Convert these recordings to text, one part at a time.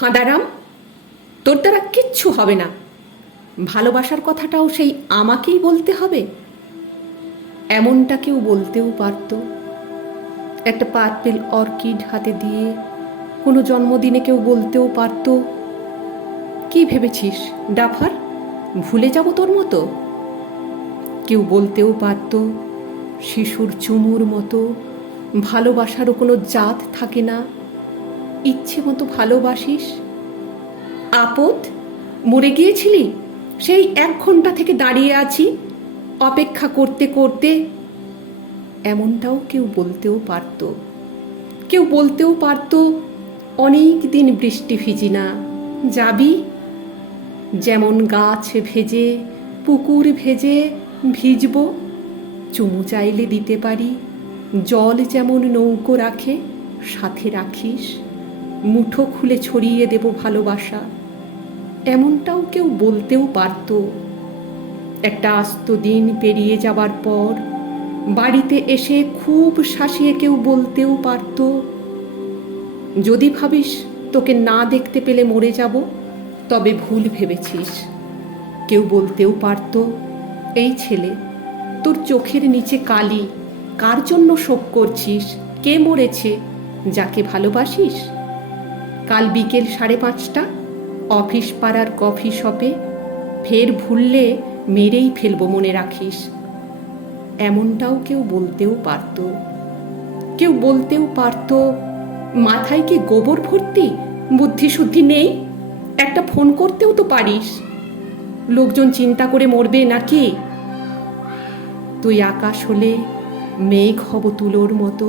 ফাঁদারাম, তোর দ্বারা কিচ্ছু হবে না। ভালোবাসার কথাটাও সেই আমাকেই বলতে হবে? এমনটা কেউ বলতেও পারত। একটা পার্পেল অর্কিড হাতে দিয়ে কোনো জন্মদিনে কেউ বলতেও পারত, কি ভেবেছিস ডাফার, ভুলে যাব তোর মতো? কেউ বলতেও পারত, শিশুর চুমুর মতো ভালোবাসারও কোনো জাত থাকে না, ইচ্ছে মতো ভালোবাসিস। আপদ, মরে গিয়েছিলি? সেই 1 ঘন্টা থেকে দাঁড়িয়ে আছি অপেক্ষা করতে করতে। এমনটাও কেউ বলতেও পারত। কেউ বলতেও পারত, অনেক দিন বৃষ্টি ভিজি না, যাবি? যেমন গাছ ভেজে, পুকুর ভেজে ভিজব, চুমু চাইলে দিতে পারি, জল যেমন নৌকো রাখে সাথে রাখিস, মুঠো খুলে ছড়িয়ে দেব ভালোবাসা। এমনটাও কেউ বলতেও পারত। একটা আস্ত দিন পেরিয়ে যাবার পর বাড়িতে এসে খুব শাসিয়ে কেউ বলতেও পারত, যদি ভাবিস তোকে না দেখতে পেলে মরে যাব, তবে ভুল ভেবেছিস। কেউ বলতেও পারত, এই ছেলে, তোর চোখের নিচে কালি, কার জন্য শোক করছিস? কে মরেছে? যাকে ভালোবাসিস? কাল বিকেল 5:30 অফিস পাড়ার কফি শপে, ফের ভুললে মেরেই ফেলবো, মনে রাখিস। এমনটাও কেউ বলতেও পারত। কেউ বলতেও পারত, মাথায় কি গোবর ভর্তি, বুদ্ধি শুদ্ধি নেই? একটা ফোন করতেও তো পারিস। লোকজন চিন্তা করে মরবে নাকি? তুই আকাশ হলে মেঘ হব তুলোর মতো,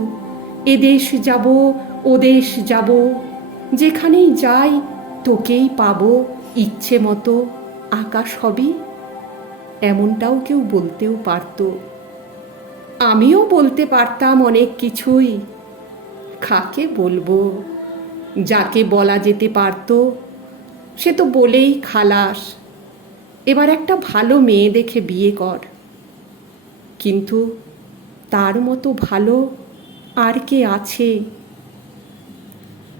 এদেশ যাব ওদেশ যাব, যেখানেই যাই তোকেই পাবো ইচ্ছে মতো, আকাশ হবি। এমনটাও কেউ বলতেও পারত। আমিও বলতে পারতাম অনেক কিছুই, কাকে বলবো? যাকে বলা যেতে পারত সে তো বলেই খালাস, এবার একটা ভালো মেয়ে দেখে বিয়ে কর। কিন্তু তার মতো ভালো আর কে আছে?